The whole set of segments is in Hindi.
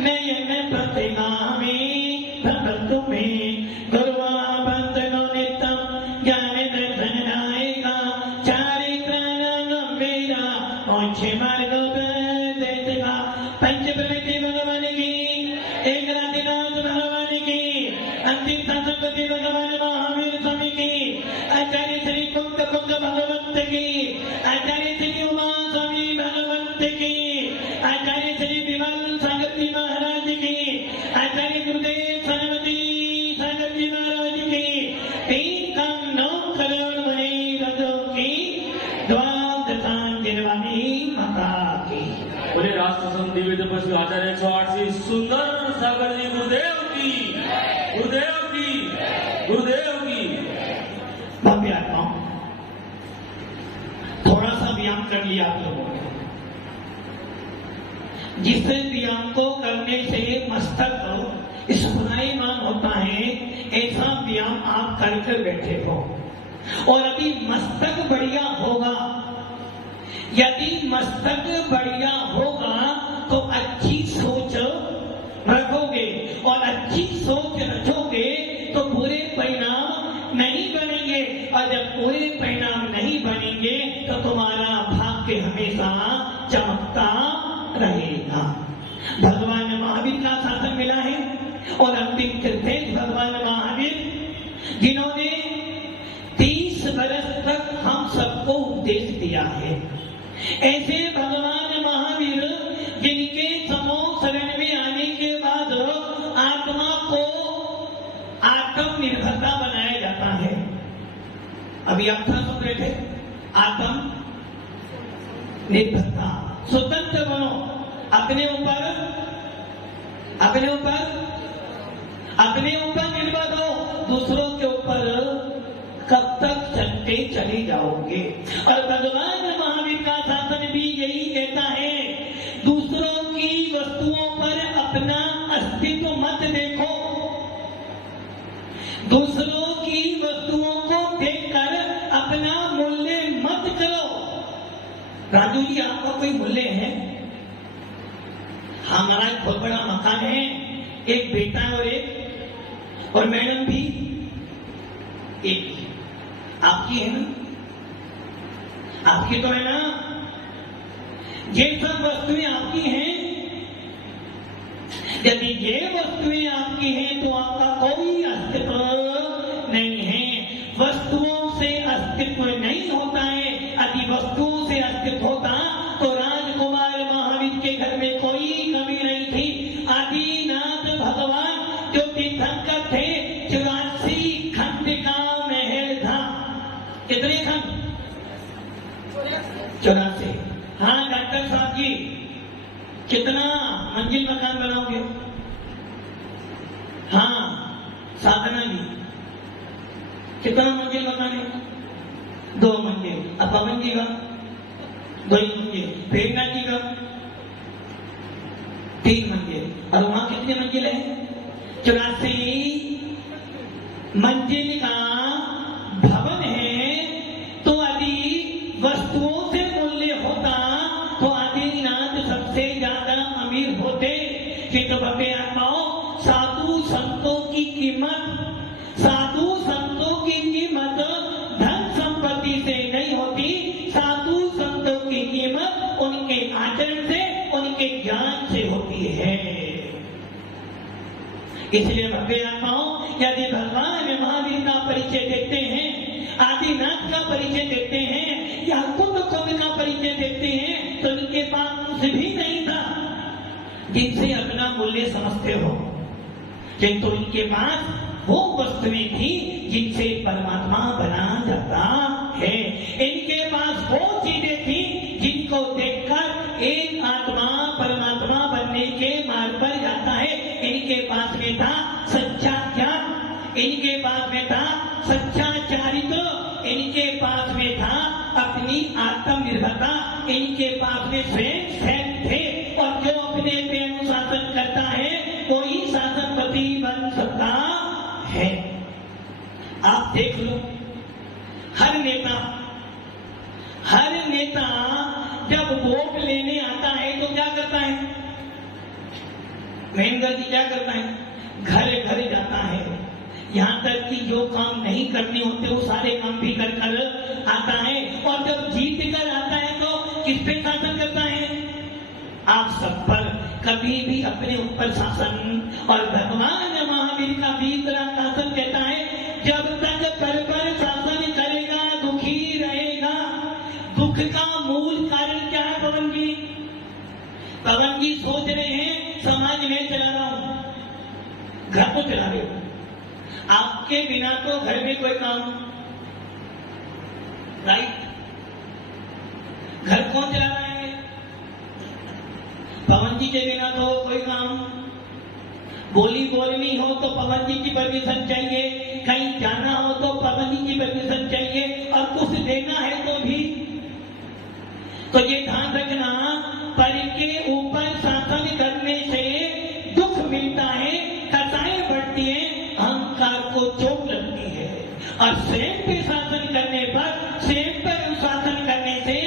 नयन प्रतिगामी भ्रमतु मे गुरुवाबंधनो नित्यं ज्ञान दर्शनायका चारित्राणां मेरा मोक्ष मार्ग देता। पंच प्रवृत्ति भगवान की, एक राधिनाथ भगवान की, अंतिम शासनपति भगवान महावीर स्वामी की, आचार्य श्री कुंद भगवंत की, आचार्य श्री उमा स्वामी भगवंत की, आचार्य श्री विमल सागर जी महाराज की, आचार्य गुरुदेव सरस्वती सागर जी महाराज की, 3 करोड़ मणि रजों की द्वादशांगिरवाणी माता की। बोले राष्ट्र दिव्य तपस्वी आचार्य 108 से सुंदर सागर जी गुरुदेव की, गुरुदेव की, गुरुदेव की। भव्य आत्माओं, थोड़ा सा व्यायाम कर लिया आप लोगों ने, जिस व्यायाम को करने से मस्तक स्फुरायमान होता है, ऐसा व्यायाम आप कर बैठे हो। और अभी मस्तक बढ़िया होगा, यदि मस्तक बढ़िया होगा तो अच्छी सोच रखोगे, और अच्छी सोच रखोगे तो बुरे परिणाम नहीं बनेंगे, और जब बुरे परिणाम नहीं बनेंगे तो तुम्हारा भाग्य हमेशा चमकता रहेगा। भगवान महावीर का शासन मिला है, और अंतिम कृतेश भगवान महावीर जिन्होंने 30 वर्ष तक हम सबको उपदेश दिया है, ऐसे भगवान महावीर जिनके समूह शरण में आने के बाद आत्मा को आत्मनिर्भरता बनाया जाता है। अभी आप था सुन रहे थे, आत्म निर्भरता, स्वतंत्र बनो, अपने ऊपर निर्भर हो, दूसरों के ऊपर कब तक चलते चले जाओगे। और भगवान महावीर का शासन भी यही कहता है, दूसरों की वस्तुओं पर अपना अस्तित्व मत देखो, दूसरों की वस्तुओं को देखकर अपना मूल्य मत करो। राजू जी, आपका कोई मूल्य है? हमारा एक बहुत बड़ा मकान है, एक बेटा और मैडम भी एक, आपकी है ना? आपकी तो है ना? ये सब वस्तुएं आपकी हैं। यदि ये वस्तुएं आपकी हैं तो आपका कोई अस्तित्व नहीं है। वस्तुओं से अस्तित्व नहीं होता है। यदि वस्तुओं से अस्तित्व होता तो राजकुमार महावीर के घर में कोई कमी नहीं थी। आदिनाथ भगवान जो तीर्थंकर थे, 84 खंड का महल था। कितने खंड? 84। हाँ डॉक्टर साहब जी, कितना मंजिल मकान बनाओगे? हाँ साधना जी, कितना मंजिल मकान है? 2 मंजिल। अब पवन जी का 2 मंजिल, प्रेरणा जी का 3 मंजिल। और वहां कितने मंजिल है? 84 मंजिल का भवन है। तो यदि वस्तुओं से मूल्य होता तो आदिनाथ सबसे ज्यादा अमीर होते। कि तो भव्य आत्माओं, साधु संतों की कीमत धन संपत्ति से नहीं होती। साधु संतों की कीमत उनके आचरण से, उनके ज्ञान से होती है। इसलिए भव्य आत्माओं, यदि भगवान महावीर का परिचय देते हैं, आदिनाथ का परिचय देते हैं, या खुद का परिचय देते हैं, तो उनके पास कुछ भी नहीं था जिनसे अपना मूल्य समझते हो, किंतु इनके पास वो वस्तुएं थी जिनसे परमात्मा बना जाता है। इनके पास वो चीजें थी जिनको देखकर एक आत्मा परमात्मा बनने के मार्ग पर जाता है। इनके पास में था सच्चा ज्ञान, इनके पास में था सच्चा चारित्र, इनके पास में था अपनी आत्मनिर्भरता, इनके पास में स्वयं सेल्फ थे। और जो अपने पे अनुशासन करता है वही शासनपति बन सकता है। आप देख लो, हर नेता जब वोट लेने आता है तो क्या करता है? महेंद्र जी क्या करता है, घर घर जाता है, यहाँ तक कि जो काम नहीं करने होते वो सारे काम भी कर कर आता है, और जब जीत कर आता है तो किस पे शासन करता है? आप सब पर कभी भी अपने ऊपर शासन। और भगवान महावीर का भीतरा शासन कहता है, जब तक पर शासन करेगा दुखी रहेगा। दुख का मूल कारण क्या है पवन जी? पवन जी सोच रहे हैं समाज में चला रहा हूं, घर को चला रहे हो, आपके बिना तो घर में कोई काम, राइट? घर कौन चला रहा है? पवन जी के बिना तो कोई काम। बोली बोलनी हो तो पवन जी की परमिशन चाहिए, कहीं जाना हो तो पवन जी की परमिशन चाहिए, और कुछ देना है तो भी। तो ये ध्यान रखना, पर के ऊपर शासन करने से दुख मिलता है, कटाएं बढ़ती है, अहंकार को चोट लगती है। और स्वयं पे शासन करने पर, स्वयं पर अनुशासन करने से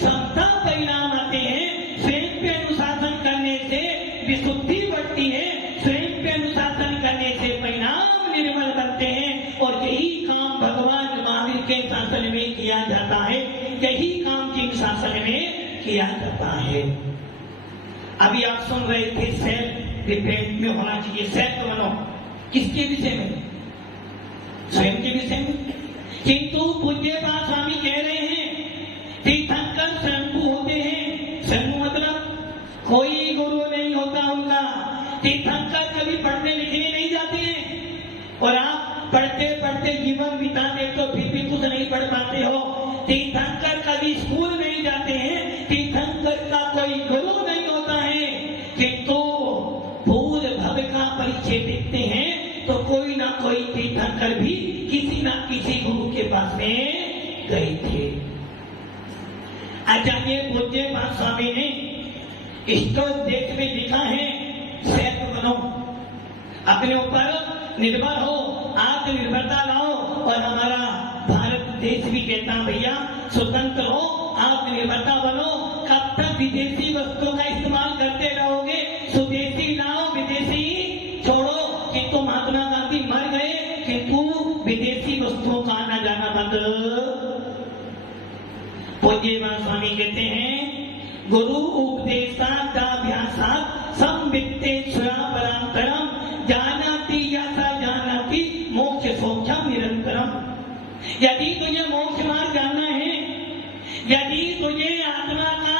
समता परिणाम आते हैं। स्वयं पे अनुशासन करने से विशुद्धि बढ़ती है, स्वयं पे अनुशासन करने से परिणाम निर्मल बनते हैं। और यही काम भगवान महावीर के शासन में किया जाता है, यही काम जिन शासन में किया जाता है। अभी आप सुन रहे थे सेल्फ डिपेंड में होना चाहिए, सेल्फ बनो। किसके विषय में? स्वयं के विषय में। किंतु पूज्यपाद स्वामी कह रहे हैं तीर्थंकर स्वयंभू होते हैं। स्वयंभू मतलब कोई गुरु नहीं होता उनका। तीर्थंकर कभी पढ़ने लिखने नहीं जाते हैं, और आप पढ़ते पढ़ते जीवन बिताते तो फिर भी कुछ नहीं पढ़ पाते हो। तीर्थंकर कभी स्कूल नहीं जाते हैं, तीर्थंकर का कोई गुरु नहीं होता है, किंतु भूल भव का परिचय देखते हैं तो कोई ना कोई तीर्थंकर भी किसी ना किसी गुरु के पास में गए थे। आचार्य पूज्यपाद स्वामी ने इष्टोपदेश में लिखा है, सेल्फ बनो, अपने ऊपर निर्भर हो, आत्मनिर्भरता लाओ। और हमारा भारत देश भी कहता है भैया स्वतंत्र हो, आत्मनिर्भरता बनो। कब तक विदेशी वस्तुओं का इस्तेमाल करते रहोगे? स्वदेशी लाओ, विदेशी छोड़ो। किंतु महात्मा गांधी मर गए, किंतु विदेशी वस्तुओं का आना जाना बंद। पूज्यपाद स्वामी कहते हैं, गुरु उपदेशाभ्यासात् संवित्तेश्वरा परांतरम जानाति यथा जानाति मोक्ष सौख्यम निरंतरम। यदि तुझे मोक्ष मार्ग जानना है, यदि तुझे आत्मा का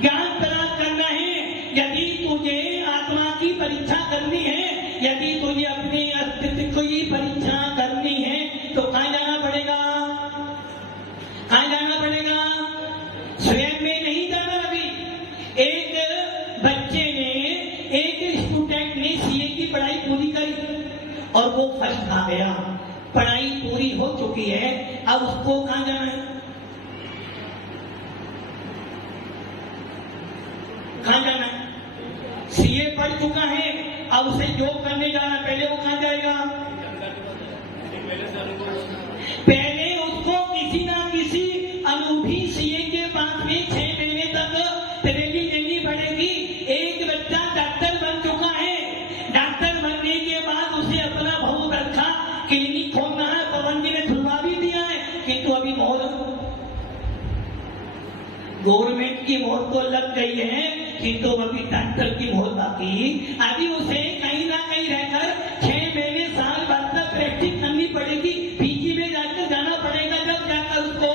ज्ञान प्राप्त करना है, यदि तुझे आत्मा की परीक्षा करनी है, यदि तुझे अपने अस्तित्व की परीक्षा करनी है, तो कहाँ जाना पड़ेगा? कहाँ जाना पड़ेगा? स्वयं में नहीं जाना। अभी एक बच्चे ने, एक स्टूडेंट ने सीए की पढ़ाई पूरी करी और वो फर्स्ट आ गया, पढ़ाई पूरी हो चुकी है, अब उसको कहाँ जाना है? कहाँ जाना है? सीए पढ़ चुका है, अब उसे जॉब करने जाना, पहले वो कहाँ जाएगा? पहले उसको किसी ना किसी अनूठी सीए के पास में 6 महीने तक ट्रेनिंग लेनी पड़ेगी। एक बच्चा डॉक्टर बन चुका है, डॉक्टर बनने के बाद उसे अपना बहुत अच्छा क्लिनिक खोलना है, पवन जी ने खुलवा भी दिया है, किंतु अभी मोहर गवर्नमेंट की मोहर तो लग गई है, किंतु अभी डॉक्टर की मोहर बाकी। अभी उसे कहीं ना कहीं रहकर 6 महीने साल भर तक प्रैक्टिस करनी पड़ेगी, पीजी में जाकर जाना पड़ेगा, जब जाकर उसको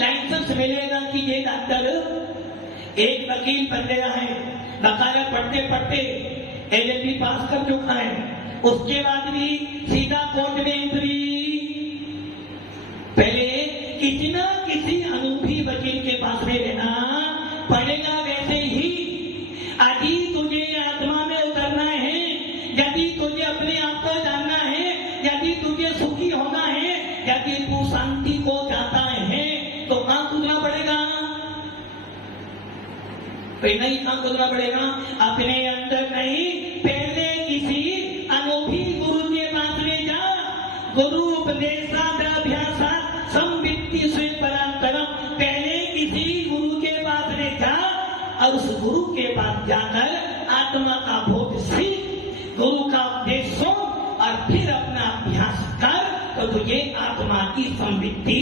लाइसेंस मिलेगा कि ये डॉक्टर। एक वकील बन गया है, बकाया पढ़ते पढ़ते एलएलबी पास कर चुका है, उसके बाद भी सीधा कोर्ट में एंट्री। पहले किसी ना किसी अनूठी वकील के पास में रहना पड़ेगा। वैसे ही यदि तुझे आत्मा में उतरना है, यदि तुझे अपने आप को जानना है, यदि तुझे सुखी होना है, यदि तू शांति को चाहता है, तो कहाँ कूदना पड़ेगा? पहले ही कहाँ कूदना पड़ेगा? अपने अंदर नहीं, पहले किसी अनूठी गुरु के पास में जा। गुरु उपदेशाभ्यासात् संवित्तेश्वरा परांतरम। पहले किसी गुरु के पास में जा और उस गुरु के पास जाकर आत्मा का बोध सीख, गुरु का उपदेश सुन और फिर अपना अभ्यास कर, तो तुझे आत्मा की संवित्ति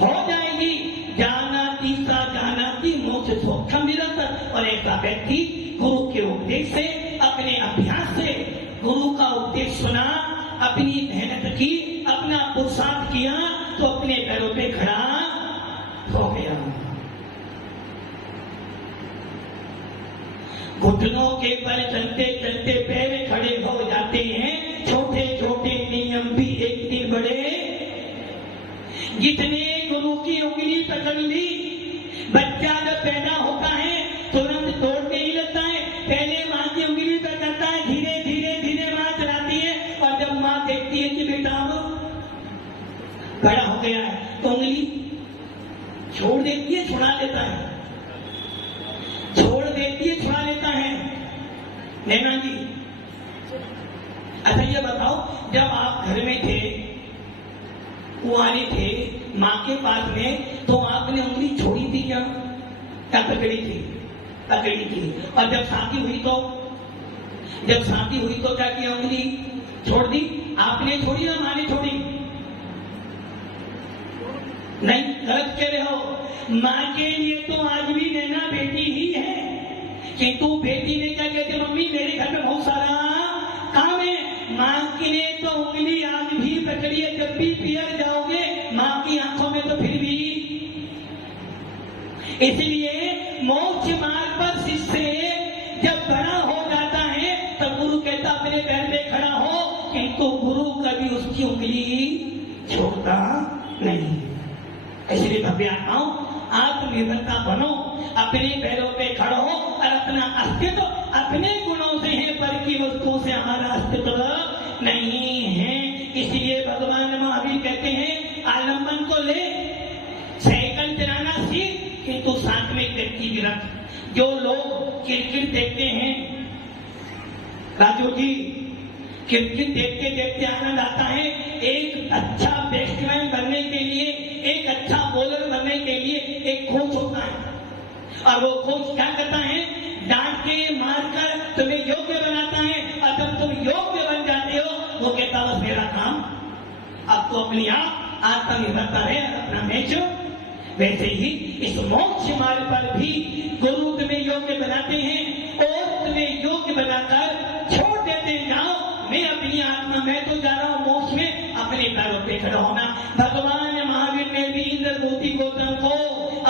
हो जाएगी। जानाति सा जानाति मोक्ष सोक्षम निरंतर। और ऐसा व्यक्ति गुरु के उपदेश से, अपने अभ्यास से, गुरु का उपदेश सुना, अपनी मेहनत की, अपना पुरुषार्थ किया, तो अपने पैरों पे खड़ा हो गया। घुटनों के बल चलते चलते पैर खड़े हो जाते हैं। छोटे छोटे नियम भी एक दिन बड़े। जितने गुरु की उंगली पकड़ ली, बच्चा जब पैदा होता है तुरंत दौड़ने ही लगता है। पहले माँ की उंगली पकड़ता है, धीरे धीरे धीरे माँ चलाती है, और जब माँ देखती है कि बेटा बड़ा हो गया है, तो उंगली छोड़ देती है, छुड़ा लेता है, छोड़ देती है, छुड़ा लेता है। नैना जी, अच्छा ये बताओ, जब आप घर में थे, कुंवारे थे, माँ के पास में, तो आपने उंगली छोड़ी थी क्या पकड़ी थी? पकड़ी थी। और जब शादी हुई तो क्या किया? उंगली छोड़ दी। आपने छोड़ी या माँ ने छोड़ी? नहीं, गलत कह रहे हो। माँ के लिए तो आज भी नैना बेटी ही है, किंतु बेटी ने क्या कहते, मम्मी मेरे घर में बहुत सारा काम है। माँ की ने तो उंगली आज भी पकड़ी है। जब भी पियर जाओगे माँ की आंखों में, तो फिर भी। इसलिए मोक्ष मार्ग पर शिष्य जब बड़ा हो जाता है, तब गुरु कहता अपने पैर पे खड़ा हो, किंतु गुरु कभी उसकी उंगली छोड़ता नहीं। इसलिए भव्यात्माओं, आत्मनिर्भरता बनो, अपने पैरों पे खड़ो और अपना अस्तित्व अपने गुणों से है, पर की वस्तुओं से हमारा अस्तित्व नहीं है। इसलिए भगवान महावीर कहते हैं, आलम्बन को ले, साइकिल चलाना सीख, किंतु साथ में एक व्यक्ति भी रख। जो लोग क्रिकेट देखते हैं, राजू जी, क्रिकेट देखते देखते आनंद आता है। एक अच्छा बैट्समैन बनने के लिए, एक अच्छा बॉलर बनने के लिए एक कोच होता है, और वो कोच क्या करता है? डांट के मारकर तुम्हें योग्य बनाता है, और जब तुम योग्य बन जाते हो, वो कहता बस मेरा काम, अब तो अपने आप आत्मनिर्भरता है, अपना मैच। वैसे ही इस मोक्ष मार्ग पर भी गुरु तुम्हें योग्य बनाते हैं, और तुम्हें योग्य बनाकर छोड़ देते जाओ, मैं अपनी आत्मा, मैं तो जा रहा हूं मोक्ष में, अपने पैरों पे खड़ा होना। भगवान महावीर ने भी इंद्रदूति गौतम को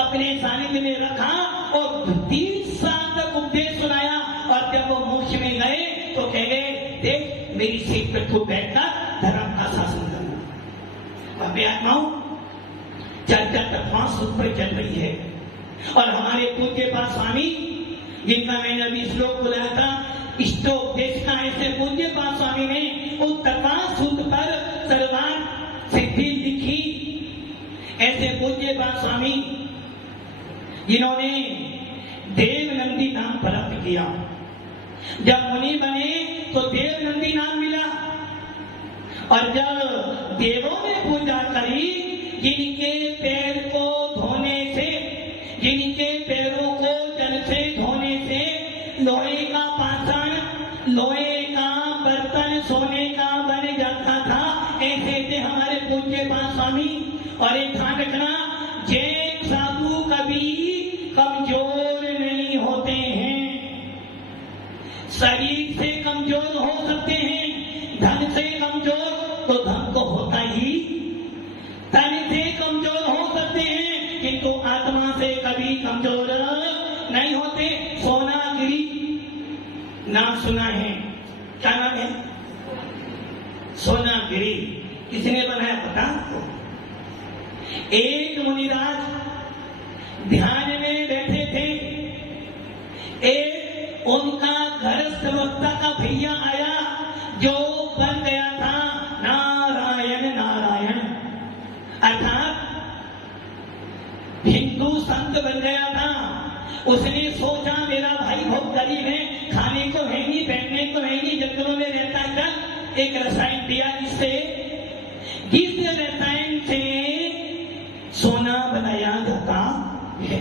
अपने सानिध्य में रखा और 30 साल तक उपदेश सुनाया, और जब वो मोक्ष में गए तो कह गए, देख मेरी सीट पर तू बैठकर धर्म का शासन करना। अभ्यात्माओं, चर्चा तत्वां सुख पर चल रही है, और हमारे पूज्य पास स्वामी, जिनका मैंने अभी श्लोक बुलाया था, इष्टोपदेश का, ऐसे पूज्य पास स्वामी ने उस तत्वां सुख पर सर्वार्थ सिद्धि लिखी। ऐसे पूज्य पास स्वामी जिन्होंने देवनंदी नाम प्राप्त किया। जब मुनि बने तो देवनंदी नाम मिला, और जब देवों ने पूजा करी, जिनके पैर को धोने से, जिनके पैरों को जल से धोने से लोहे का पाषाण, लोहे का बर्तन सोने का बन जाता था, ऐसे थे हमारे पूज्य पास स्वामी। और एक ध्यान रखना, जैन साधु कभी कमजोर नहीं होते हैं। शरीर से कमजोर हो सकते हैं, धन से कमजोर तो धन तो होता ही, तन से कमजोर हो सकते हैं, किंतु आत्मा से कभी कमजोर नहीं होते। सोनागिरी नाम सुना है? क्या नाम है? सोनागिरी किसने बनाया पता? एक मुनिराज ध्यान में बैठे थे, एक उनका गृहस्थ अवस्था का भैया आया, जो बन गया था नारायण नारायण, अर्थात हिंदू संत बन गया था। उसने सोचा मेरा भाई बहुत गरीब है, खाने को है नहीं, पहनने को है नहीं, जंगलों में रहता है, कल एक रसायन दिया, जिस रसायन से सोना बनाया जाता है।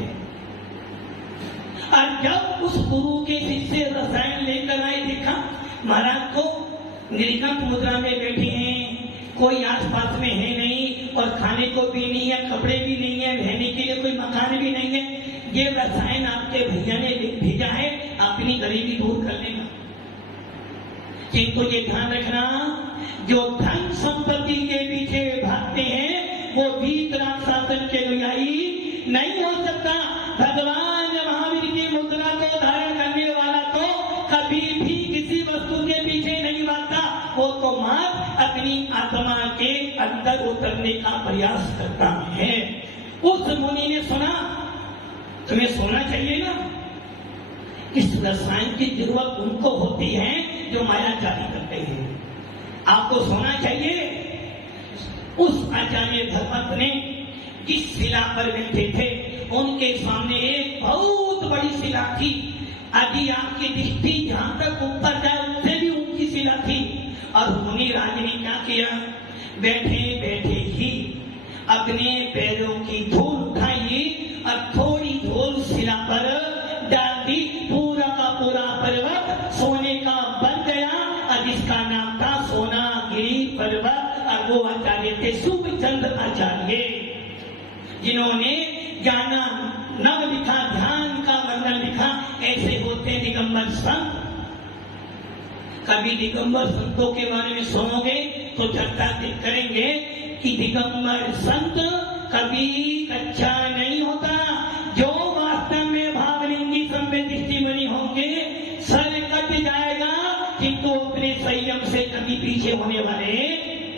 और जब उस गुरु के शिष्य रसायन लेकर आए, देखा महाराज को निर्गत मुद्रा में बैठे हैं, कोई आसपास में है नहीं और खाने को भी नहीं है, कपड़े भी नहीं है, रहने के लिए कोई मकान भी नहीं है। ये रसायन आपके भैया ने भेजा है अपनी गरीबी दूर करने का। किंतु ये ध्यान रखना, जो धन संपत्ति के पीछे भागते हैं वो वीतराग शासन के अनुयायी नहीं हो सकता। भगवान महावीर की मुद्रा को धारण करने वाला तो कभी भी किसी वस्तु के पीछे नहीं भागता, वो तो मात्र अपनी आत्मा के अंदर उतरने का प्रयास करता है। उस मुनि ने सुना, तुम्हें सोना चाहिए ना, इस रसायन की जरूरत उनको होती है जो माया जारी करते हैं, आपको सोना चाहिए। उस आचार्य भगवंत ने जिस शिला पर बैठे थे उनके सामने एक बहुत बड़ी शिला थी, यदि आपकी दृष्टि जहां तक ऊपर जाए उससे भी ऊंची शिला थी। और मुनि राज ने क्या किया, बैठे बैठे ही अपने पैरों की धूल उठाई और थोड़ी धूल शिला पर डाल दी। पूरा का पूरा पर्वत सोने का बन गया और जिसका नाम था सोनागिरी पर्वत। और वो आचार्य थे सुखचंद्र आचार्य, जिन्होंने जाना नव लिखा, ध्यान का मंडल लिखा। ऐसे होते दिगंबर संत। कभी दिगंबर संतों के बारे में सुनोगे तो चर्चा करेंगे कि दिगंबर संत कभी कच्चा नहीं होता। जो वास्तव में भावलिंगी संवेदृष्टि बनी होंगे सर कट जाएगा, किंतु अपने संयम से कभी पीछे होने वाले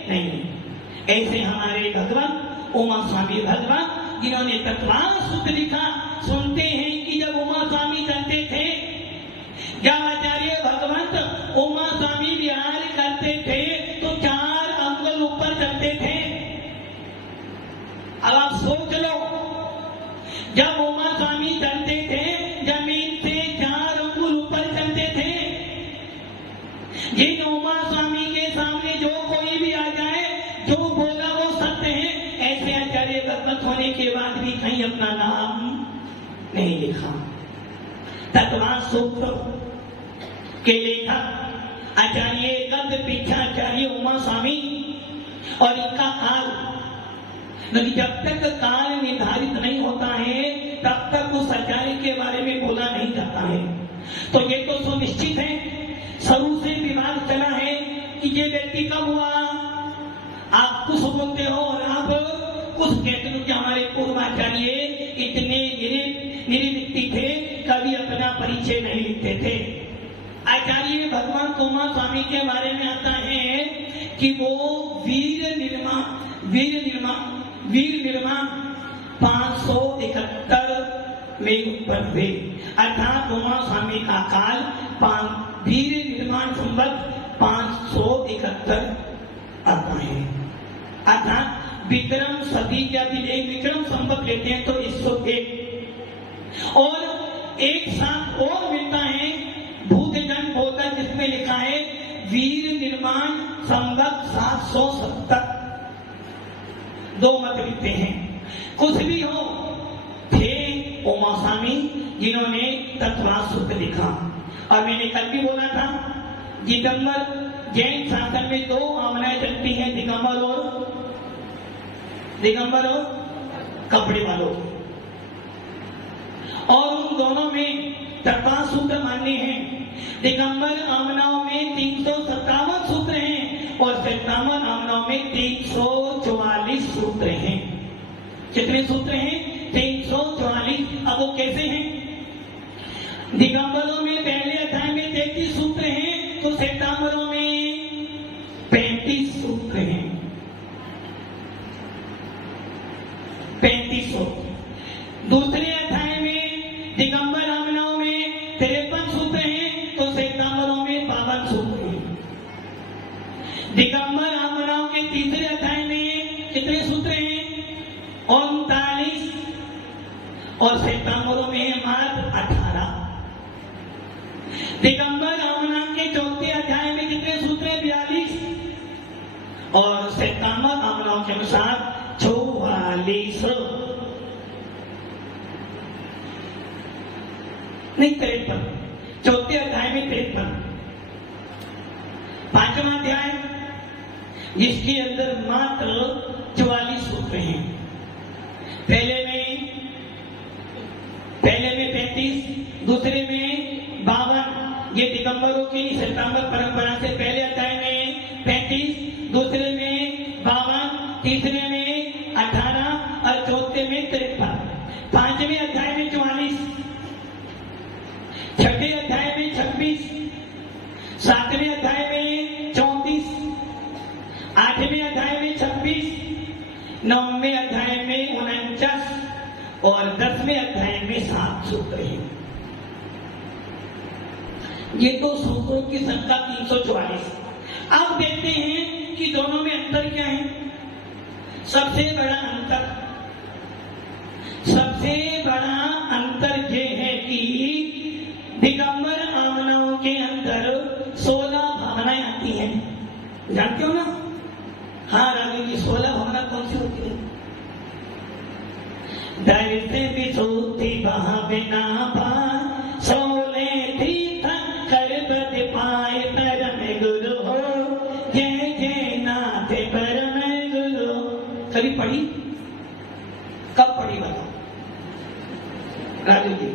नहीं। ऐसे हमारे भगवान उमा स्वामी भगवान, जिन्होंने तत्वान सूत्र लिखा, सुनते हैं कि जब उमा स्वामी चलते थे, जब आचार्य भगवंत उमा स्वामी विहार करते थे तो 4 अंगुल ऊपर चलते थे। अब आप सोच लो, जब उमा स्वामी चलते थे जमीन से 4 अंगुल ऊपर चलते थे। जिन उमा स्वामी के सामने जो कोई भी आ जाए, जो बोला वो सत्य है, ऐसे आचार्य भगवंत होने के बाद भी कहीं अपना नाम नहीं लिखा। तत्वान सूत्र के लेखक आचार्य गद्य पीठाचार्य उमा स्वामी और इनका काल, जब तक काल निर्धारित नहीं होता है तब तक उस आचार्य के बारे में बोला नहीं जाता है। तो ये तो सुनिश्चित है, शुरू से विवाद चला है कि ये व्यक्ति कब हुआ, आप कुछ बोलते हो और आप कुछ कहते हो। कि हमारे पूर्वाचार्य इतने निरलिप्ति थे, कभी अपना परिचय नहीं लिखते थे। आचार्य भगवान उमा स्वामी के बारे में आता है कि वो वीर निर्माण 571 में उत्पन्न हुए, अर्थात उमा स्वामी का काल वीर निर्माण संवत 571 आता है। अर्थात विक्रम सदी या विक्रम संवत लेते हैं तो 101 और एक साथ और मिलता है भूतजन बोधन, जिसमें लिखा है वीर निर्माण संवत 770। 2 मत लिखते हैं। कुछ भी हो, थे उमा स्वामी जिन्होंने तत्वान सूत्र लिखा। और मैंने कल भी बोला था, दिगंबर जैन शासन में 2 आमनाएं चलती हैं, दिगंबर और कपड़े वालों, और उन दोनों में तत्वान सूत्र मान्य हैं। दिगंबर आमनाओं में 357 सूत्र हैं और 57 आमनाओं में 344 सूत्र हैं। कितने सूत्र हैं? 344। अब वो कैसे हैं? दिगंबरों में पहले अध्याय में 33 सूत्र हैं, तो श्वेतांबरों में 35 सूत्र हैं। 35 सूत्र। दूसरे अध्याय में दिगंबर आमनाओं में 53 सूत्र हैं, तो श्वेतांबरों में 52 सूत्र हैं। दिगंबर आमनाओं के तीसरे अध्याय में कितने सूत्र हैं? 39 और श्वेतांबरों में मात्र 18। दिगंबर आमना के चौथे अध्याय में कितने सूत्र हैं? 42 और श्वेतांबर आमनाओं के अनुसार 44। नहीं 53, चौथे अध्याय में 53, 5वां अध्याय जिसके अंदर मात्र 44 सूत्र हैं। पहले में 35, दूसरे में 52, ये दिगंबरों की श्वेतांबर परंपरा से पहले अध्याय में 35, दूसरे में 52, तीसरे में 18 और चौथे में 53, 5वें अध्याय में 44, 6ठे अध्याय में 26, 7वें अध्याय में 34, 8वें अध्याय में 26, 9वें अध्याय में 49 और 10वें अध्याय में 7 सूत्र हैं। ये तो सूत्रों की संख्या 344। अब देखते हैं कि दोनों में अंतर क्या है। सबसे बड़ा अंतर ये है कि दिगंबर आमनाओं के अंदर 16 भावनाएं आती हैं। जानते हो ना? हाँ रानी जी, 16 भावना कौन सी होती है? दर्द विशुद्धि भावना पार, सोले तीर्थ कर बद पाए परम गुरु हो, जय जय नाथ परम गुरु। कभी पढ़ी? कब पढ़ी बताओ राजू जी?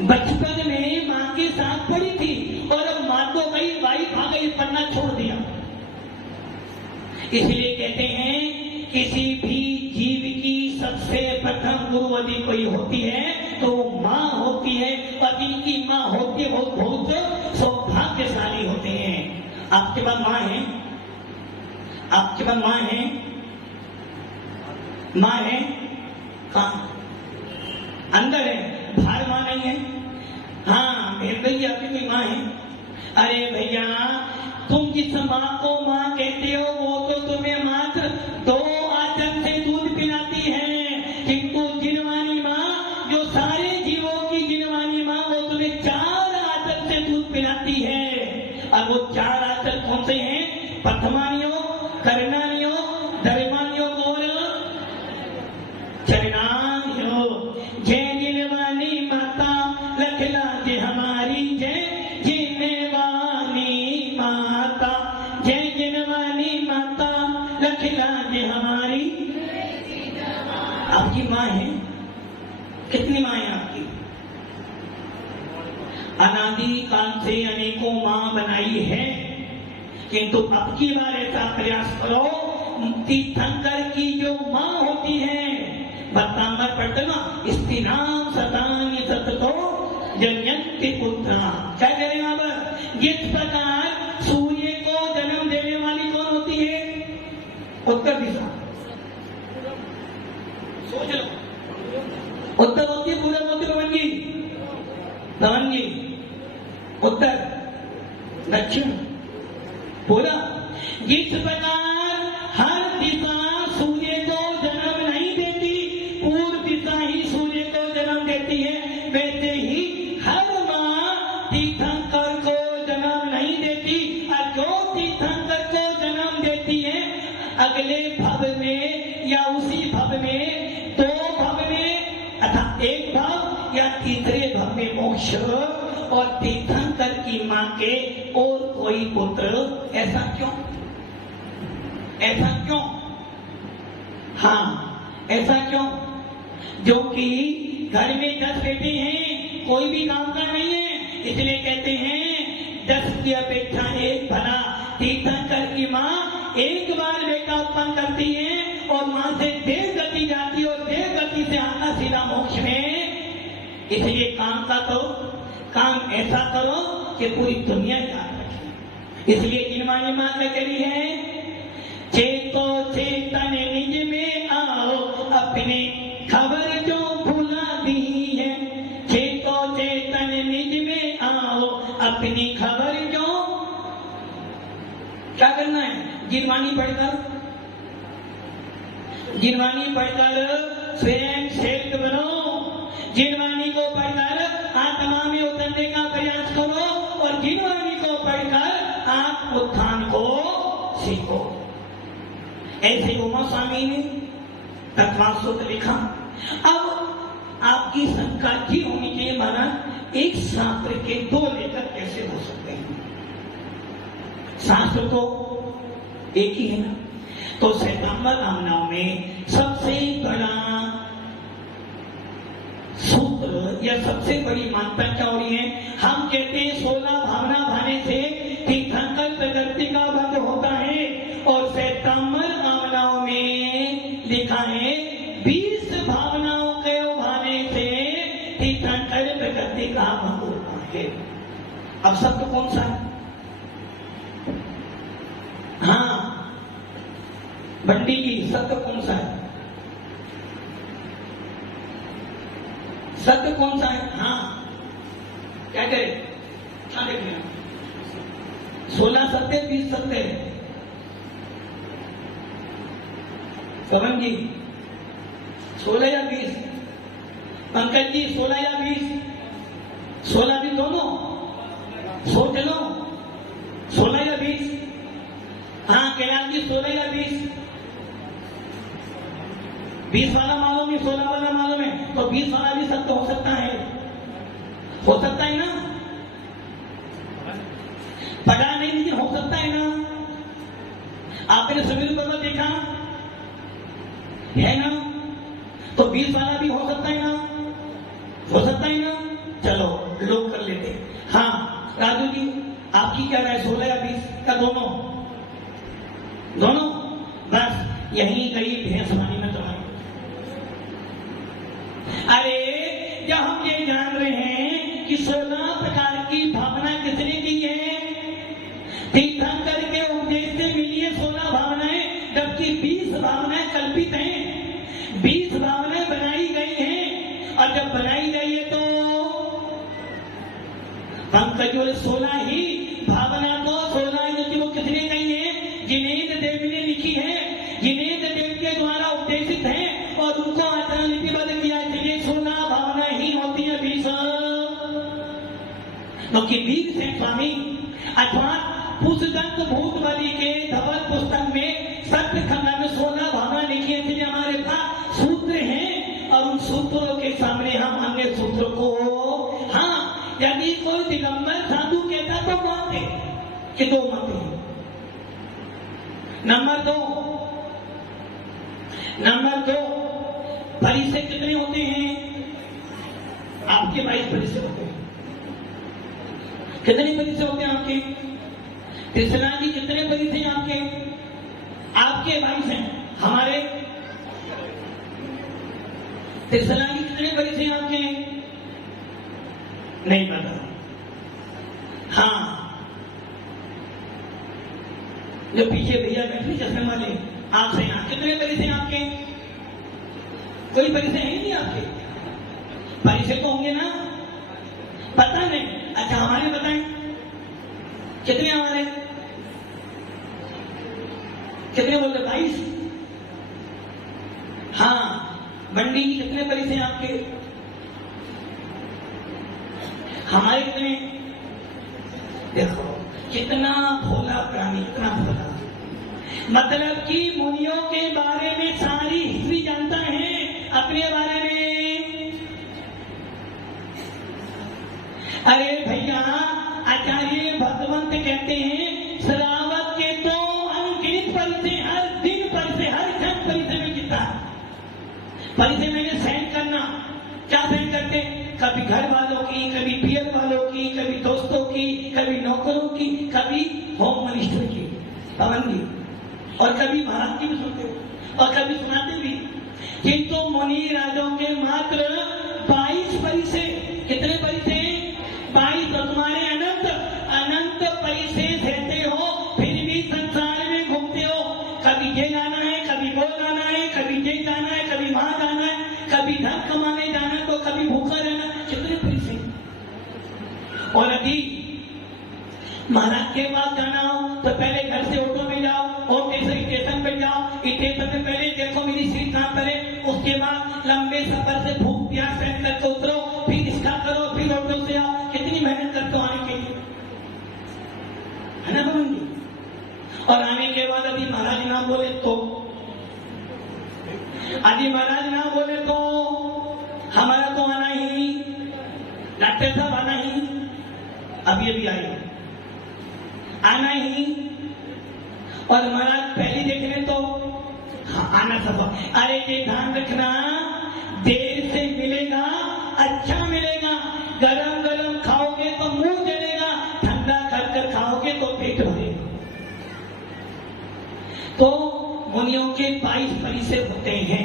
बचपन में माँ के साथ पढ़ी थी और अब माँ तो गई, वाइफ आ गई, पढ़ना छोड़ दिया। इसलिए कहते हैं किसी भी जीव की सबसे प्रथम गुरु यदि कोई होती है तो वो माँ होती है, और जिनकी माँ होती है वो बहुत सौभाग्यशाली होते हैं। आपके पास माँ है? आपके पास माँ है? माँ है कहाँ? अंदर है, बाहर माँ नहीं है। हाँ भैया, आपकी कोई माँ है? अरे भैया, तुम जिस माँ को माँ कहते हो वो तो तुम्हें मात्र 2 आचन से दूध पिलाती है, किंतु जिनवानी माँ, जो सारे जीवों की जिनवानी माँ, वो तुम्हें 4 आचन से दूध पिलाती है। और वो 4 आचन कौन से हैं? प्रथमानियों, करणानियों, धर्मानियों और चरणानियों। जय जिनवानी माता लखला जय हमारी, जय जिनवानी माता, जय जिनवानी माता लखला जय हमारी। आपकी माँ है? कितनी माँ है आपकी? अनादि काल से अनेकों माँ बनाई है, किंतु अब की बार ऐसा प्रयास करो, तीर्थंकर की जो माँ होती है, भक्तांबर पढ़ते ना, स्त्रीनाम सतान्य सततो जनयन्ति पुत्रा। क्या करें वहां पर? जिस प्रकार सूर्य को जन्म देने वाली कौन होती है? उत्तर दिशा। सोच लो, उत्तर होती है, पूरब होती है, पवन जी, पवन जी, उत्तर, दक्षिण, पूरब। जिस प्रकार हर दिशा सूर्य को जन्म नहीं देती, पूर्व दिशा ही सूर्य को जन्म देती है, वैसे ही हर माँ तीर्थंकर को जन्म नहीं देती। और जो तीर्थंकर को जन्म देती है, अगले भव में या उसी भव में, 2 भव में अर्थात 1 भव या तीसरे भव में मोक्ष, और तीर्थंकर की माँ के और कोई पुत्र। ऐसा क्यों? ऐसा क्यों? हाँ, ऐसा क्यों? जो कि घर में 10 बेटे हैं, कोई भी काम का नहीं है, इसलिए कहते हैं 10 की अपेक्षा 1 भला। तीर्थंकर की माँ एक बार बेटा उत्पन्न करती है और माँ से देव गति जाती है, और देव गति से आना सीधा मोक्ष में। इसलिए काम का तो काम ऐसा करो कि पूरी दुनिया याद रखे। इसलिए जिनवानी माँ क्या करी है? चेतो चेतन निज में आओ, अपने खबर जो भुला दी है। चेतो चेतन निज में आओ, अपनी खबर जो। क्या करना है? जिनवानी पढ़कर, जिनवानी पढ़कर स्वयं श्रेष्ठ बनो। जिनवानी को पढ़कर आत्मा में उतरने का प्रयास करो, और जिनवानी को पढ़कर आत्म उत्थान को सीखो। ऐसे उमा स्वामी ने तत्वासूत्र लिखा। अब आपकी शंका ये होनी चाहिए, माना एक शास्त्र के दो लेखक कैसे हो सकते हैं? शास्त्र तो एक ही है ना। तो श्वेतांबर रामनाम में सबसे बड़ा सूत्र या सबसे बड़ी मान्यता क्या हो रही है? हम कहते हैं 16 भावना भाने से तीर्थंकर प्रकृति का बंध होता है, और श्वेतांबर रामनाम में लिखा है 20 भावनाओं के भाने से तीर्थंकर प्रकृति का बंध होता है। अब सत्य कौन सा है? हाँ बंडी जी, सत्य कौन सा है? सत्य कौन सा है? हाँ क्या करें, क्या देखें? 16 सत्य 20 सत्य है। समझ जी, 16 या 20? पंकज जी 16 या 20? 16 भी दोनों सोच लो, 16 या 20? हाँ कैलाश जी 16 या 20? 20 वाला मालूम है, 16 वाला मालूम है, तो 20 वाला भी सत्य हो सकता है, हो सकता है ना? पता नहीं लेकिन हो सकता है ना। आपने सभी को देखा है ना, तो 20 वाला भी हो सकता है ना, हो सकता है ना। चलो लोग कर लेते। हाँ राजू जी आपकी क्या राय, 16 या 20 का? दोनों दोनों, बस यही गई भैंसवानी में तुम्हारी। अरे जब हम ये जान रहे हैं कि 16 प्रकार की भावना किसने दी है, तीर्थंकर के उपदेश से मिली है 16 भावनाएं, जबकि 20 भावनाएं कल्पित हैं, 20 भावनाएं बनाई गई हैं। और जब बनाई गई है तो पंकज 16 ही भावना को 16 वो किसने कही है? जिनेन्द्र देव ने लिखी है, जिनेन्द्र देव के द्वारा उपदेशित है और उनको आचरण लिपिबद्ध किया है। 16 भावना ही होती है 20। क्योंकि वीर से स्वामी अथवा पुष्पदंत भूत बलि के धवल पुस्तक में सत्य खंड में 16 भावना लिखी है, इसलिए हमारे पास सूत्र हैं और उन सूत्रों के सामने हम अन्य सूत्रों को, हाँ यदि कोई दिगंबर साधु कहता तो मानते कि 2 मत है। नंबर 2 परिचय कितने होते हैं? आपके 22 परिचय होते हैं। कितने परिचय होते हैं आपके? कृष्णा जी कितने परिचय हैं आपके? आपके 22 हैं। हमारे कृष्णा जी कितने परिचय हैं आपके? नहीं पता। हाँ जो पीछे भैया बैठे चश्मे वाले, आपसे यहाँ कितने परिचय हैं आपके? कोई परिचय है नहीं आपके? परिचय तो होंगे ना, पता नहीं। अच्छा हमारे बताएं कितने हमारे? कितने बोलते? 22। हाँ बंडी जी कितने परिचय हैं आपके? हमारे कितने? देखो कितना भोला प्राणी, कितना भोला। मतलब कि मुनियों के बारे में सारी हिस्ट्री जानता है, अपने बारे में। अरे भैया आचार्य भगवंत कहते हैं श्रावक के तो अनगिनत परिचय, हर दिन परिचय, हर क्षण परिचय में कितना परिचय मैंने सहन करना। क्या सहन करते? कभी घर वालों की, कभी पियर वालों की, कभी दोस्तों की, कभी नौकरों की, कभी होम मिनिस्टर की, पवन जी, और कभी महाराज की भी सुनते हो और कभी सुनाते भी। किंतु मुनि राजों के मात्र 22 परिचय। कितने परिचय? 22। और तुम्हारे अनंत अनंत परिचय सहते हो, फिर भी संसार में घूमते हो। कभी ये जाना है, कभी वो जाना है, कभी ये जाना है, कभी वहां जाना है, कभी धन कमाने जाना तो कभी भूखा रहना। कितने परिचय? और यदि महाराज के पास जाना हो तो पहले घर से ऑटो में जाओ, ऑटो से स्टेशन पे जाओ, स्टेशन पे पहले देखो मेरी सीट कहां पर है, उसके बाद लंबे सफर से भूख प्यास सहन करके उतरो, फिर इसका करो, फिर ऑटो से आओ। कितनी मेहनत करते हो आने के लिए, है ना बहन जी? और आने के बाद अभी महाराज ना बोले तो, अभी महाराज ना बोले तो हमारा तो आना ही नहीं, डॉक्टर साहब आना ही नहीं, अब ये भी आए आना ही नहीं। और महाराज पहले देख लें तो आना सब, अरे ये ध्यान रखना, देर से मिलेगा अच्छा मिलेगा, गरम गरम खाओगे तो मुंह जलेगा, ठंडा कर कर खाओगे तो पेट भरेगा। तो मुनियों के 22 परिचय होते हैं,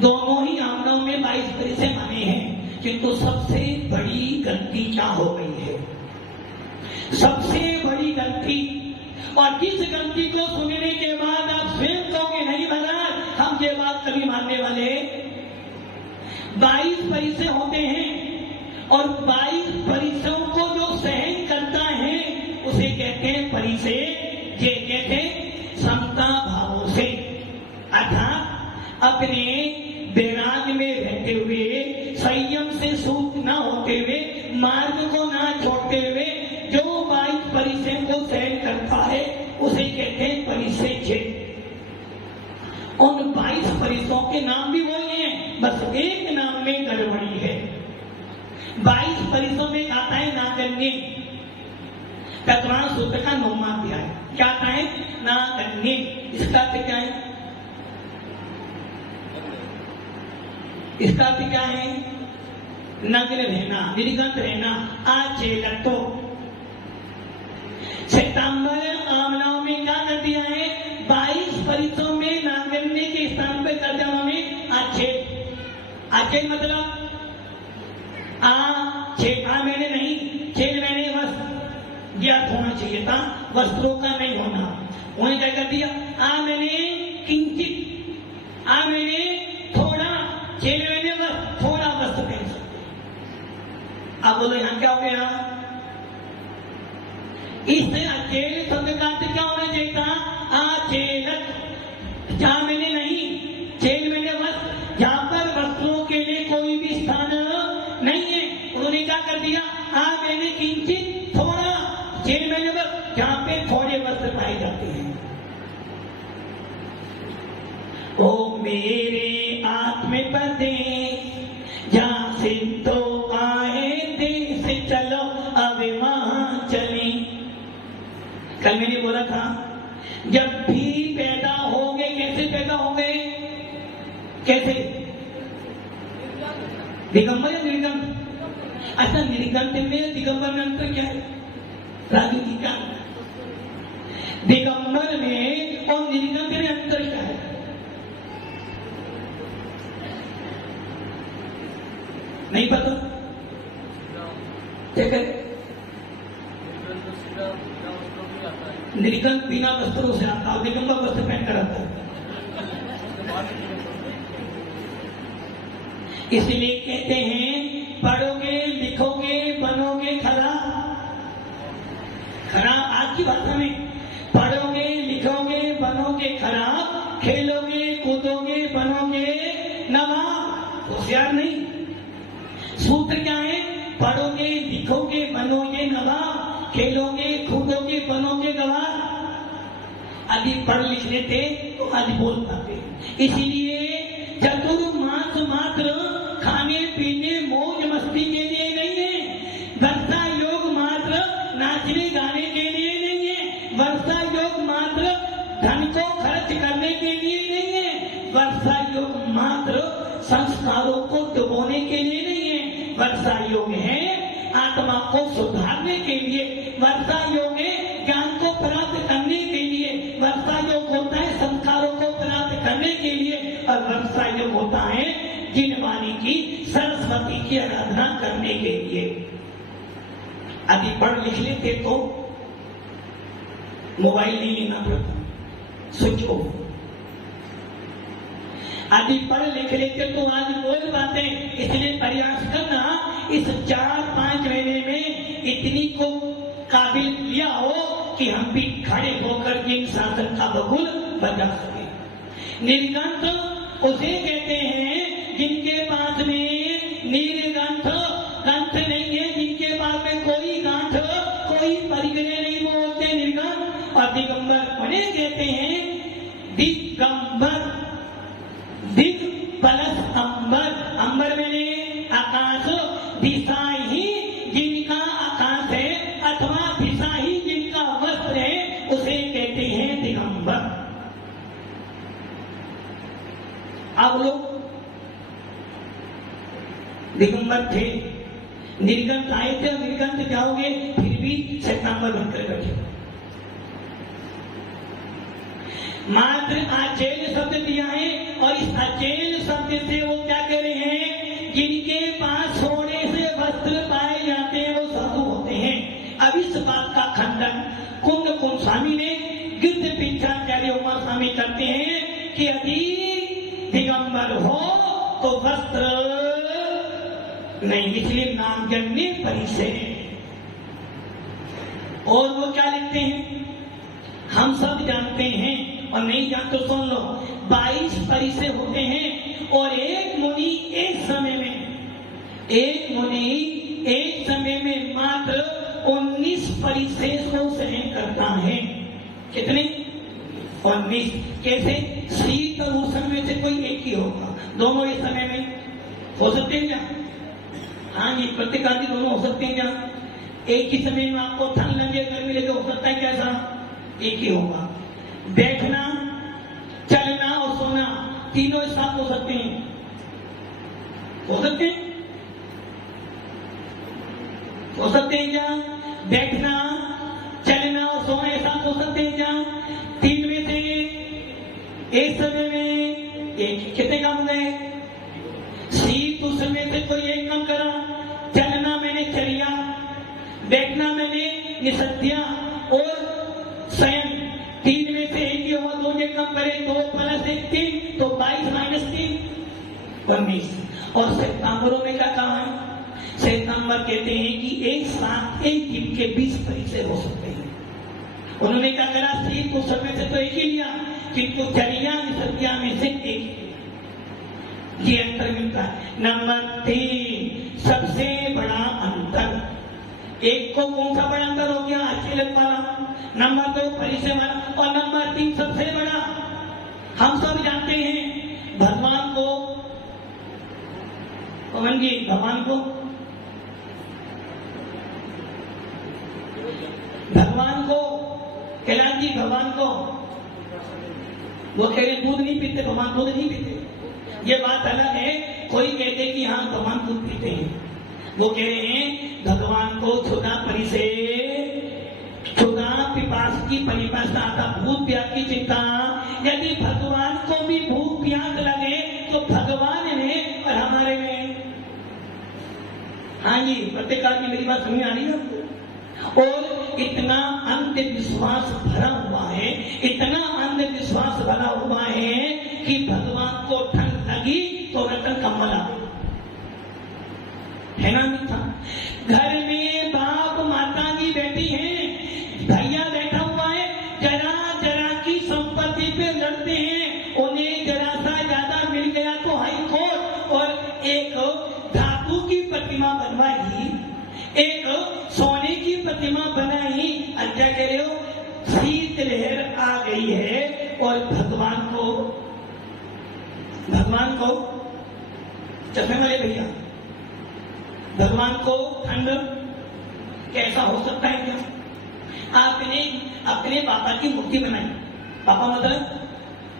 दोनों ही आमनों में 22 परिचय माने हैं, किंतु सबसे बड़ी गलती क्या हो गई है, सबसे बड़ी गलती, और जिस गलती को सुनने के बाद आप स्वयं कहोगे नहीं महाराज हम ये बात कभी मानने वाले, 22 परिचय होते हैं और 22 परिचयों को जो सहन करता है उसे कहते हैं परिचय, ये कहते हैं समता भावों से, अर्थात अपने वैराग्य में रहते हुए, संयम से सूत न होते हुए, मार्ग को ना छोड़ते हुए जो 22 परिचय को सहन करता है उसे कहते हैं परिचय। उन 22 परिचयों के नाम भी वही हैं, बस एक नाम में गड़बड़ी है। 22 परिचयों में आता है नागन्य, तत्वान सूत्र का 9वां अध्याय, क्या आता है नागन्य, इसका अर्थ क्या है, इसका अर्थ क्या है, नग्न रहना, निर्गत रहना, आचेलत्व। श्वेतांबर आमनाओं में क्या कर दिया है, 22 परिचयों में नागन्य के स्थान पर कर दिया उन्होंने आचेल। आचेल मतलब आ मैंने नहीं, चेल मैंने वस्त्र, यह अर्थ होना चाहिए था, वस्त्रों का नहीं होना। उन्हें क्या कर दिया, मैंने किंचित, मैंने थोड़ा, चेल मैंने थोड़ा वस्त्र पहन सकते। अब बोलो यहां क्या हो गया, इस अचेल शब्द का अर्थ क्या होना चाहिए था, आचेलत, जहां मैंने नहीं, चेल मैंने वस्त्र, जहां पर वस्त्रों के लिए कोई भी स्थान नहीं है, उन्होंने क्या कर दिया, मैंने किंचित थोड़ा, चेल मैंने वस्त्र, जहां पे थोड़े वस्त्र पाए जाते हैं। ओ मेरे आत्म पदे जहां से तो आए देश चलो अब वहां चले। कल मैंने बोला था जब भी पैदा होंगे, कैसे पैदा होंगे, कैसे, दिगंबर या निर्गंध? अच्छा, निर्गंध में दिगंबर में अंतर क्या है, राजू जी क्या, दिगंबर में और निर्गंध में अंतर क्या है, नहीं पता, क्या करें, निर्गंध बिना वस्त्रों से आता है, दिगंबर वस्त्र पहनकर आता है। इसलिए कहते हैं पढ़ोगे लिखोगे बनोगे खराब, खराब आज की भाषा में, पढ़ोगे लिखोगे बनोगे खराब, खेलोगे कूदोगे बनोगे नवाब, होशियार नहीं। सूत्र क्या है, पढ़ोगे लिखोगे बनोगे नवाब, खेलोगे कूदोगे बनोगे गवार। आदि पढ़ लिख लेते तो आदि बोल पाते, इसलिए चतुर्मास मात्र खाने पीने मौज मस्ती के लिए नहीं है, वर्षा योग मात्र नाचने गाने के लिए नहीं है, वर्षा योग मात्र धन को खर्च करने के लिए नहीं है, वर्षा योग मात्र संस्कारों को डुबोने के लिए नहीं है, वर्षा योग है आत्मा को सुधारने के लिए, वर्षा योग है ज्ञान को प्राप्त करने के लिए, वर्षा योग होता है संस्कारों को प्राप्त करने के लिए, और वर्षा योग होता है जिनवाणी की सरस्वती की आराधना करने के लिए। यदि पढ़ लिख लेते तो मोबाइल नहीं लेना पड़ता, स्विच ऑफ। यदि पढ़ लिख लेते तो आज बोल पाते, इसलिए प्रयास करना इस 4-5 महीने में इतनी को काबिल लिया हो कि हम भी खड़े होकर जिन शासन का बबूल बजा सके। निर्गंथ उसे कहते हैं जिनके पास में निर्गंथ ग्रंथ नहीं है, जिनके पास में कोई गांठ कोई परिग्रह नहीं, वो होते हैं निर्गंथ। और दिगंबर उन्हें कहते हैं दिगंबर, दिग प्लस अंबर, अंबर में अब लोग दिगंबर थे, निर्गंत आए थे, निर्गंत जाओगे फिर भी श्वेतांबर बनकर बैठे। मात्र आचेल शब्द दिया है और इस आचेल शब्द से वो क्या कह रहे हैं, जिनके पास सोने से वस्त्र पाए जाते हैं वो साधु होते हैं। अब इस बात का खंडन कुंद स्वामी ने गिद्ध पिंचाचार्य उमा स्वामी करते हैं कि यदि दिगंबर हो तो वस्त्र नहीं, इसलिए नाम जन्मे परिचय। और वो क्या लिखते हैं, हम सब जानते हैं और नहीं जानते तो सुन लो, 22 परिचय होते हैं और एक मुनि एक समय में मात्र 19 परिचय को सहन करता है। कितने? 19। कैसे? शीत और उष्ण में से कोई एक ही होगा, दोनों इस समय में हो सकते हैं क्या? हाँ जी, प्रतिकादी दोनों हो सकते हैं क्या? एक ही समय में आपको ठंड लगे, गर्मी लगे, हो सकता है कैसा? एक ही होगा। बैठना, चलना और सोना तीनों एक साथ हो सकते हैं, हो सकते हैं क्या? बैठना, चलना और सोना एक साथ हो सकते हैं क्या? 3 में से एक समय में एक, कितने काम गए? शीत उसमें से कोई एक काम करा, चलना मैंने चलिया, बैठना मैंने निसत्या और शयन 3 में से एक ही हुआ, 2 ने कम करे, 2 + 1 3, तो 22 - 3 19। और श्वेतांबरों में क्या कहा है? श्वेतांबर कहते हैं कि एक साथ एक जीव के 20 परिचय हो सकते हैं। उन्होंने क्या करा, शीत उस समय से तो एक ही लिया, किंतु चलिया निसत्या में से एक, ये अंतर मिलता है। नंबर 3 सबसे बड़ा अंतर, एक को कौन सा बड़ा अंतर हो गया? आचेलन वाला। नंबर 2 परिचय वाला। और नंबर 3 सबसे बड़ा, हम सब जानते हैं भगवान को, पवन जी भगवान को कैलाश जी भगवान को, वो कह रहे दूध नहीं पीते, भगवान दूध नहीं पीते। ये बात अलग है। कोई कहते कि हाँ भगवान दूध पीते हैं, वो कह रहे हैं भगवान को क्षुधा पिपास की परिभाषा आता, भूख प्यास की चिंता। यदि भगवान को भी भूख प्यास लगे तो भगवान में और हमारे में, हाँ जी प्रत्येक की मेरी बात समझ आ रही है। और इतना अंधविश्वास भरा हुआ है, इतना अंधविश्वास भरा हुआ है कि भगवान को ठंड लगी तो रतन कम्बल आ गई, है ना? नहीं था। घर में बाप माता की बेटी है, भैया बैठा हुआ है, जरा की संपत्ति पे लड़ते हैं, उन्हें जरा सा ज्यादा मिल गया तो हाई कोर्ट, और एक धातु की प्रतिमा बनवाई, एक सोने की प्रतिमा बनाई, क्या कह रहे हो? शीतलहर आ गई है और भगवान को चश्मे वाले भैया, भगवान को ठंड कैसा हो सकता है क्या? आपने अपने पापा की मूर्ति बनाई, पापा मतलब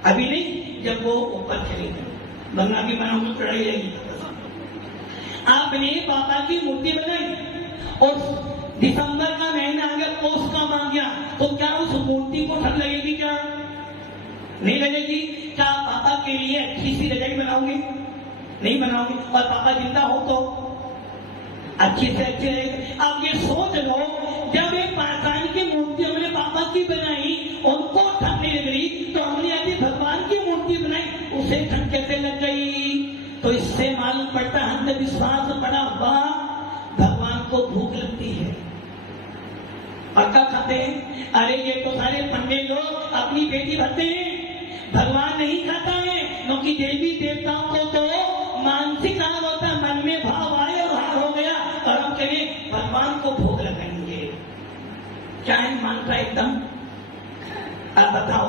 अभी नहीं, जब वो ऊपर चले गए, बंगा की बनाओ तो चढ़ाई जाएगी। आपने पापा की मूर्ति बनाई और दिसंबर का महीना अगर पोष का मान गया तो क्या उस मूर्ति को ठंड लगेगी? क्या नहीं लगेगी? क्या पापा के लिए अच्छी सी रजाई बनाओगे? नहीं बनाओगे। और पापा जिंदा हो तो अच्छे से अच्छे रहेंगे। अब ये सोच लो, जब एक पाषाण की मूर्ति हमने पापा की बनाई, उनको ठंड नहीं लग रही, तो हमने यदि भगवान की मूर्ति बनाई, उसे ठंड कैसे लग गई? तो इससे मालूम पड़ता है अंधविश्वास बड़ा हुआ, भगवान को भूख लगती है। पक्का खाते हैं? अरे ये तो सारे पंडित लोग अपनी पेटी भरते हैं, भगवान नहीं खाता है, क्योंकि देवी देवताओं को तो मानसिक आग होता है, मन में भाव आए और हार हो गया, और हम कहें भगवान को भोग लगाएंगे। क्या है मानता एकदम? आप बताओ।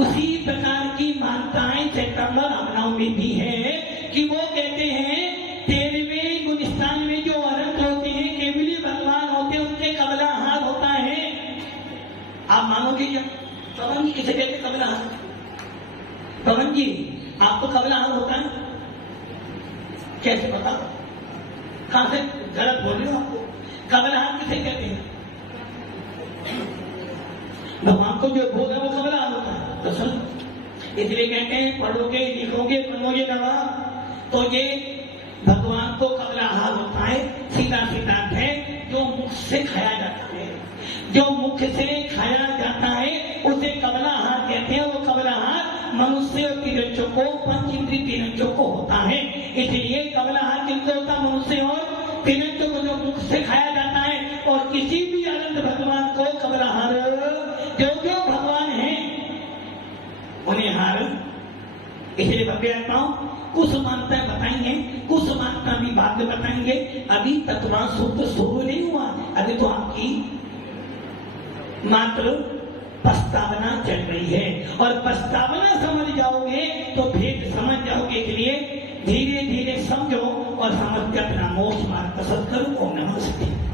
उसी प्रकार की मान्यताएं चैतन्य रामनाव में भी है कि वो कहते हैं 13वें गुलिस्तान में जो औरत होती है, केवली भगवान होते हैं, उनके कबला हार होता है। आप मानोगे क्या? पवन जी किसे कहते कबला हार? पवन जी आपको कबलाहार होता है? कैसे पता? कहां से गलत बोल रहे हो? आपको कबलाहार किसे कहते हैं? भगवान को जो भोग है वो कबलाहार होता है। तो सुन, इसलिए कहते हैं पढ़ोगे लिखोगे बनोगे नवाब तो ये भगवान को कबलाहार होता है। सीधा सिद्धांत है, जो मुख से खाया जाता है, जो मुख से खाया जाता है उसे कबलाहार कहते हैं। वो कबलाहार मनुष्य और तिरंजों को, पंच इंद्रिय तिरंजों को होता है। इसलिए कबलाहार किनको होता? मनुष्य और तिरंजों को, जो मुख से खाया जाता है। और किसी भी अनंत भगवान को कबलाहार, जो जो भगवान है उन्हें हार। इसलिए भव्य आत्माओं कुछ मान्यताएं बताएंगे, कुछ मान्यता भी बाद में बताएंगे। अभी तत्वान सूत्र शुरू नहीं हुआ, अभी तो आपकी मात्र प्रस्तावना चल रही है। और प्रस्तावना समझ जाओगे तो भेद समझ जाओगे। इसलिए धीरे धीरे समझो और समझ के अपना मोक्ष मार्ग पसंद करो। ओम नमः शिवाय।